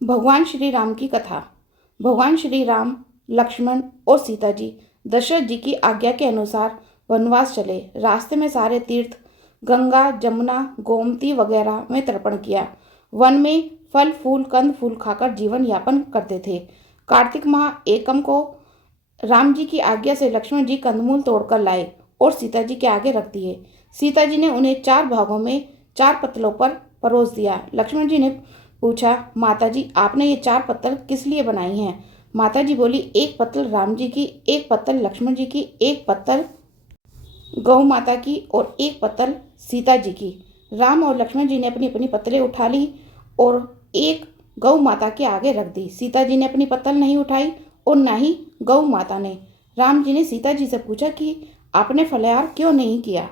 भगवान श्री राम की कथा। भगवान श्री राम, लक्ष्मण और सीता जी दशरथ जी की आज्ञा के अनुसार वनवास चले। रास्ते में सारे तीर्थ, गंगा, जमुना, गोमती वगैरह में तर्पण किया। वन में फल फूल कंद फूल खाकर जीवन यापन करते थे। कार्तिक माह एकम को राम जी की आज्ञा से लक्ष्मण जी कंदमूल तोड़कर लाए और सीता जी के आगे रख दिए। सीता जी ने उन्हें 4 भागों में 4 पत्तलों पर परोस दिया। लक्ष्मण जी ने पूछा, माता जी आपने ये 4 पत्तल किस लिए बनाई हैं? माता जी बोली, एक पत्तल राम जी की, एक पत्तल लक्ष्मण जी की, एक पत्तल गौ माता की और एक पत्तल सीता जी की। राम और लक्ष्मण जी ने अपनी अपनी पत्तलें उठा ली और एक गौ माता के आगे रख दी। सीता जी ने अपनी पत्तल नहीं उठाई और न ही गौ माता ने। राम जी ने सीता जी से पूछा कि आपने फलाहार क्यों नहीं किया?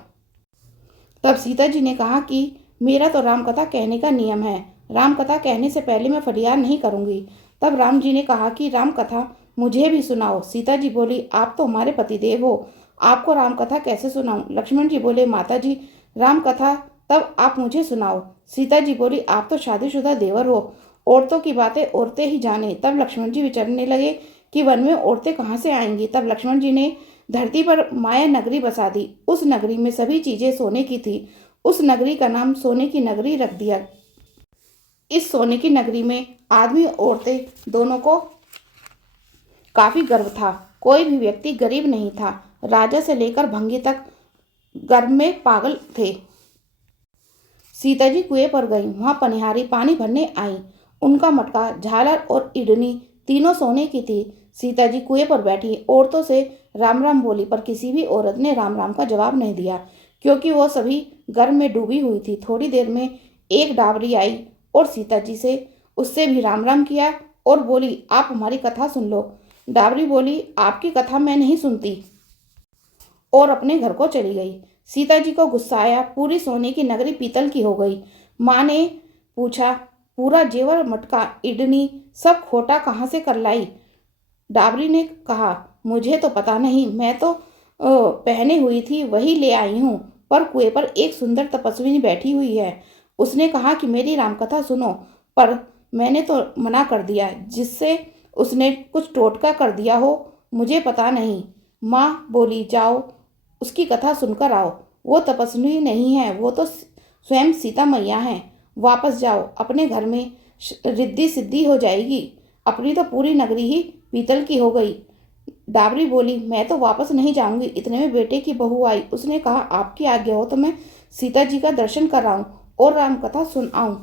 तब सीता जी ने कहा कि मेरा तो राम कथा कहने का नियम है, राम कथा कहने से पहले मैं फलिहार नहीं करूंगी। तब राम जी ने कहा कि राम कथा मुझे भी सुनाओ। सीता जी बोली, आप तो हमारे पतिदेव हो, आपको राम कथा कैसे सुनाऊं? लक्ष्मण जी बोले, माता जी राम कथा तब आप मुझे सुनाओ। सीता जी बोली, आप तो शादीशुदा देवर हो, औरतों की बातें औरतें ही जाने। तब लक्ष्मण जी विचारने लगे कि वन में औरतें कहाँ से आएंगी। तब लक्ष्मण जी ने धरती पर माया नगरी बसा दी। उस नगरी में सभी चीजें सोने की थी। उस नगरी का नाम सोने की नगरी रख दिया। इस सोने की नगरी में आदमी और औरतें दोनों को काफी गर्व था। कोई भी व्यक्ति गरीब नहीं था। राजा से लेकर भंगी तक गर्व में पागल थे। सीता जी कुएं पर गईं। वहां पनिहारी पानी भरने आई। उनका मटका, झालर और इडनी तीनों सोने की थी। सीता जी कुएं पर बैठी औरतों से राम राम बोली, पर किसी भी औरत ने राम राम का जवाब नहीं दिया, क्योंकि वो सभी गर्व में डूबी हुई थी। थोड़ी देर में एक डावरी आई और सीता जी से उससे भी राम राम किया और बोली, आप हमारी कथा सुन लो। डावरी बोली, आपकी कथा मैं नहीं सुनती, और अपने घर को चली गई। सीता जी को गुस्सा आया। पूरी सोने की नगरी पीतल की हो गई। माँ ने पूछा, पूरा जेवर, मटका, इडनी सब खोटा कहाँ से कर लाई? डाबरी ने कहा, मुझे तो पता नहीं, मैं तो पहने हुई थी वही ले आई हूँ। पर कुएं पर एक सुंदर तपस्विनी बैठी हुई है। उसने कहा कि मेरी रामकथा सुनो, पर मैंने तो मना कर दिया। जिससे उसने कुछ टोटका कर दिया हो, मुझे पता नहीं। माँ बोली, जाओ उसकी कथा सुनकर आओ। वो तपस्वी नहीं है, वो तो स्वयं सीता मैया हैं। वापस जाओ, अपने घर में रिद्धि सिद्धि हो जाएगी। अपनी तो पूरी नगरी ही पीतल की हो गई। डाबरी बोली, मैं तो वापस नहीं जाऊंगी। इतने में बेटे की बहू आई। उसने कहा, आपकी आज्ञा हो तो मैं सीता जी का दर्शन कराऊं और राम कथा सुन आऊं।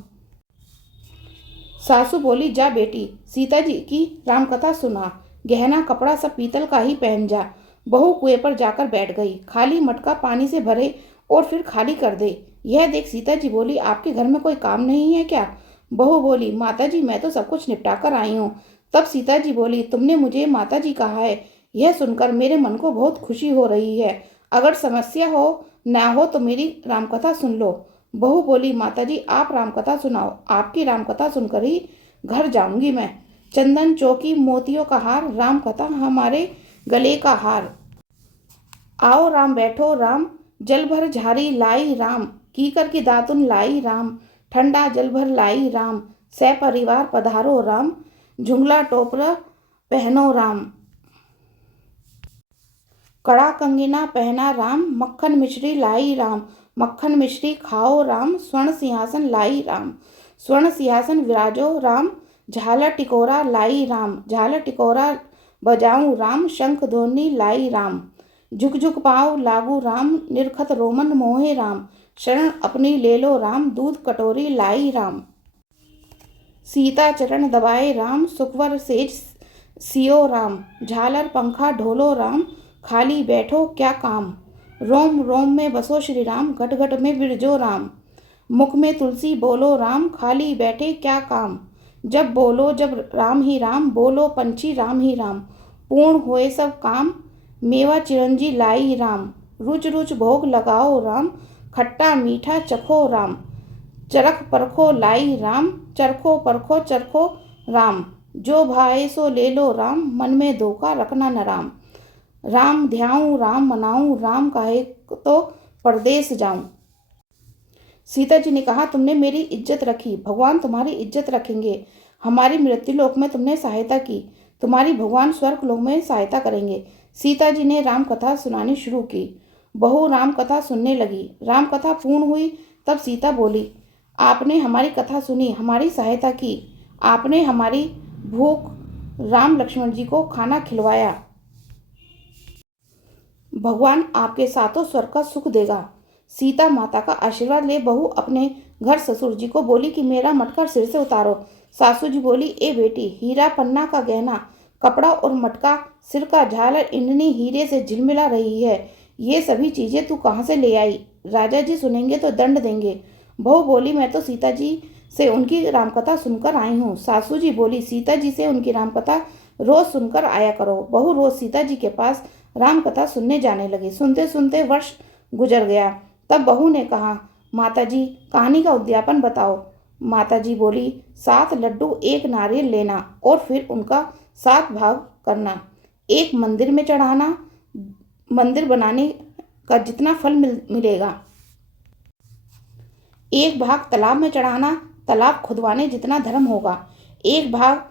सासू बोली, जा बेटी, सीता जी की राम कथा सुना। गहना कपड़ा सब पीतल का ही पहन जा। बहू कुएं पर जाकर बैठ गई। खाली मटका पानी से भरे और फिर खाली कर दे। यह देख सीता जी बोली, आपके घर में कोई काम नहीं है क्या? बहू बोली, माता जी मैं तो सब कुछ निपटा कर आई हूँ। तब सीता जी बोली, तुमने मुझे माता जी कहा है, यह सुनकर मेरे मन को बहुत खुशी हो रही है। अगर समस्या हो ना हो तो मेरी रामकथा सुन लो। बहू बोली, माता जी आप रामकथा सुनाओ, आपकी रामकथा सुनकर ही घर जाऊंगी मैं। चंदन चौकी मोतियों का हार, राम कथा हमारे गले का हार। आओ राम बैठो राम, जल भर झारी लाई राम। कीकर की दातुन लाई राम, ठंडा जल भर लाई राम। सपरिवार पधारो राम, झुंगला टोपरा पहनो राम। कड़ा कंगना पहना राम, मक्खन मिश्री लाई राम। मक्खन मिश्री खाओ राम, स्वर्ण सिंहासन लाई राम। स्वर्ण सिंहासन विराजो राम, झालर टिकोरा लाई राम। झालर टिकोरा बजाऊं राम, शंख ध्वनि लाई राम। झुक झुक पाँव लागू राम, निरखत रोमन मोहे राम। शरण अपनी ले लो राम, दूध कटोरी लाई राम। सीता चरण दबाए राम, सुखवर सेज सियो राम। झालर पंखा ढोलो राम, खाली बैठो क्या काम। रोम रोम में बसो श्री राम, घट घट में बिरजो राम। मुख में तुलसी बोलो राम, खाली बैठे क्या काम। जब बोलो जब राम ही राम, बोलो पंछी राम ही राम। पूर्ण होए सब काम, मेवा चिरंजी लाई राम। रुच रुच भोग लगाओ राम, खट्टा मीठा चखो राम। चरख परखो लाई राम, चरखो परखो चरखो राम। जो भाए सो ले लो राम, मन में धोखा रखना न राम। राम ध्याऊं राम मनाऊं, राम काहे तो परदेस जाऊं। सीता जी ने कहा, तुमने मेरी इज्जत रखी, भगवान तुम्हारी इज्जत रखेंगे। हमारी मृत्यु लोक में तुमने सहायता की, तुम्हारी भगवान स्वर्ग लोक में सहायता करेंगे। सीता जी ने राम कथा सुनानी शुरू की। बहू राम कथा सुनने लगी। राम कथा पूर्ण हुई तब सीता बोली, आपने हमारी कथा सुनी, हमारी सहायता की, आपने हमारी भूख राम लक्ष्मण जी को खाना खिलवाया। भगवान आपके सातों स्वर्ग का सुख देगा। सीता माता का आशीर्वाद ले बहू अपने घर ससुर जी को बोली कि मेरा मटका सिर से उतारो। सासू जी बोली, ए बेटी, हीरा पन्ना का गहना, कपड़ा और मटका, सिर का झालर, इंद्रनी हीरे से झिलमिला रही है, ये सभी चीजें तू कहाँ से ले आई? राजा जी सुनेंगे तो दंड देंगे। बहू बोली, मैं तो सीता जी से उनकी रामकथा सुनकर आई हूँ। सासू जी बोली, सीता जी से उनकी रामकथा रोज सुनकर आया करो। बहू रोज सीता जी के पास रामकथा सुनने जाने लगी। सुनते सुनते वर्ष गुजर गया। तब बहू ने कहा, माता जी, कहानी का उद्यापन बताओ। माता जी बोली, 7 लड्डू 1 नारियल लेना और फिर उनका 7 भाग करना। एक मंदिर में चढ़ाना, मंदिर बनाने का जितना फल मिलेगा। एक भाग तालाब में चढ़ाना, तालाब खुदवाने जितना धर्म होगा। एक भाग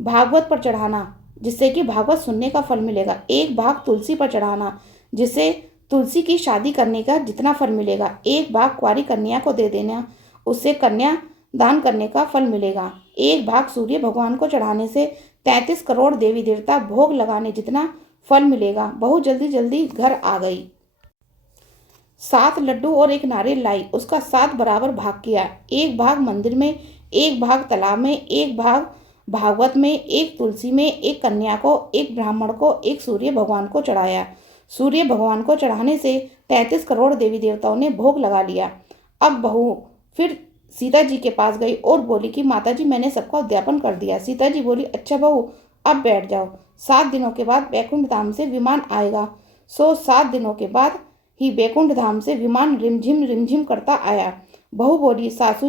भागवत पर चढ़ाना, जिससे कि भागवत सुनने का फल मिलेगा। एक भाग तुलसी पर चढ़ाना, जिससे तुलसी की शादी करने का जितना फल मिलेगा। एक भाग कुंवारी कन्या को दे देना, उससे कन्या दान करने का फल मिलेगा। एक भाग सूर्य भगवान को चढ़ाने से 33 करोड़ देवी देवता भोग लगाने जितना फल मिलेगा। बहुत जल्दी जल्दी घर आ गई। 7 लड्डू और 1 नारियल लाई, उसका 7 बराबर भाग किया। एक भाग मंदिर में, एक भाग तालाब में, एक भाग भागवत में, एक तुलसी में, एक कन्या को, एक ब्राह्मण को, एक सूर्य भगवान को चढ़ाया। सूर्य भगवान को चढ़ाने से 33 करोड़ देवी देवताओं ने भोग लगा लिया। अब बहू फिर सीता जी के पास गई और बोली कि माता जी, मैंने सबका उद्यापन कर दिया। सीता जी बोली, अच्छा बहू, अब बैठ जाओ। 7 दिनों के बाद बैकुंठ धाम से विमान आएगा। 7 दिनों के बाद ही बैकुंठ धाम से विमान रिमझिम रिमझिम करता आया। बहू बोली, सासू,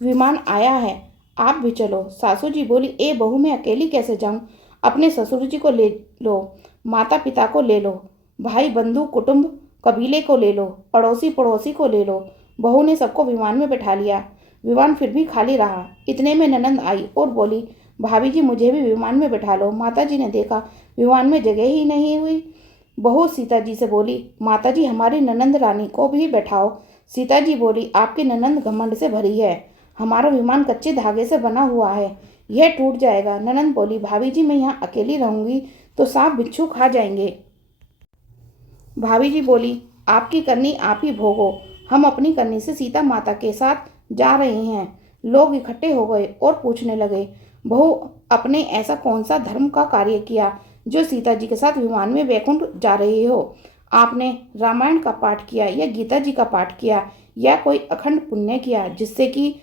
विमान आया है, आप भी चलो। सासू जी बोली, ए बहू, मैं अकेली कैसे जाऊं? अपने ससुर जी को ले लो, माता पिता को ले लो, भाई बंधु कुटुंब कबीले को ले लो, अड़ोसी पड़ोसी को ले लो। बहू ने सबको विमान में बैठा लिया। विमान फिर भी खाली रहा। इतने में ननंद आई और बोली, भाभी जी, मुझे भी विमान में बैठा लो। माता जी ने देखा विमान में जगह ही नहीं हुई। बहू सीता जी से बोली, माता जी, हमारी ननंद रानी को भी बैठाओ। सीता जी बोली, आपकी ननंद घमंड से भरी है, हमारा विमान कच्चे धागे से बना हुआ है, यह टूट जाएगा। ननंद बोली, भाभी जी, मैं यहाँ अकेली रहूंगी तो सांप बिच्छू खा जाएंगे। भाभी जी बोली, आपकी करनी आप ही भोगो, हम अपनी करनी से सीता माता के साथ जा रहे हैं। लोग इकट्ठे हो गए और पूछने लगे, बहू, अपने ऐसा कौन सा धर्म का कार्य किया जो सीता जी के साथ विमान में वैकुंठ जा रहे हो? आपने रामायण का पाठ किया या गीता जी का पाठ किया या कोई अखंड पुण्य किया जिससे कि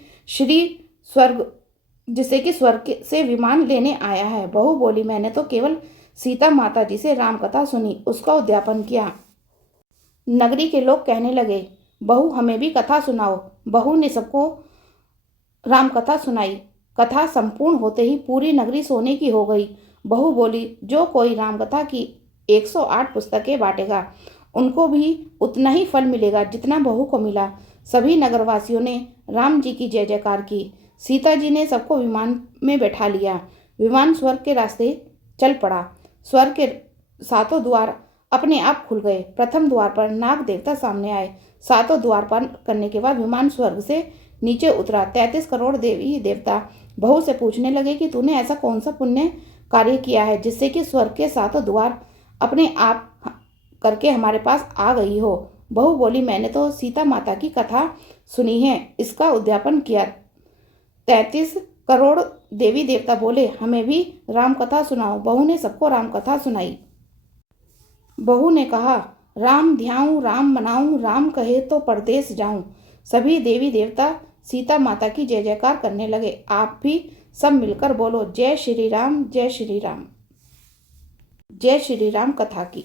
स्वर्ग से विमान लेने आया है? बहू बोली, मैंने तो केवल सीता माता जी से राम कथा सुनी, उसका उद्यापन किया। नगरी के लोग कहने लगे, बहू, हमें भी कथा सुनाओ। बहू ने सबको राम कथा सुनाई। कथा संपूर्ण होते ही पूरी नगरी सोने की हो गई। बहू बोली, जो कोई राम कथा की 108 पुस्तकें बांटेगा, उनको भी उतना ही फल मिलेगा जितना बहू को मिला। सभी नगरवासियों ने राम जी की जय जयकार की। सीता जी ने सबको विमान में बैठा लिया। विमान स्वर्ग के रास्ते चल पड़ा। स्वर्ग के 7 द्वार अपने आप खुल गए। प्रथम द्वार पर नाग देवता सामने आए। 7 द्वार पार करने के बाद विमान स्वर्ग से नीचे उतरा। 33 करोड़ देवी देवता बहू से पूछने लगे कि तूने ऐसा कौन सा पुण्य कार्य किया है जिससे कि स्वर्ग के 7 द्वार अपने आप करके हमारे पास आ गई हो? बहू बोली, मैंने तो सीता माता की कथा सुनी है, इसका उद्यापन किया। 33 करोड़ देवी देवता बोले, हमें भी राम कथा सुनाओ। बहू ने सबको राम कथा सुनाई। बहू ने कहा, राम ध्याऊं, राम मनाऊं, राम कहे तो परदेस जाऊं। सभी देवी देवता सीता माता की जय जयकार करने लगे। आप भी सब मिलकर बोलो, जय श्री राम, जय श्री राम। जय श्री राम कथा की।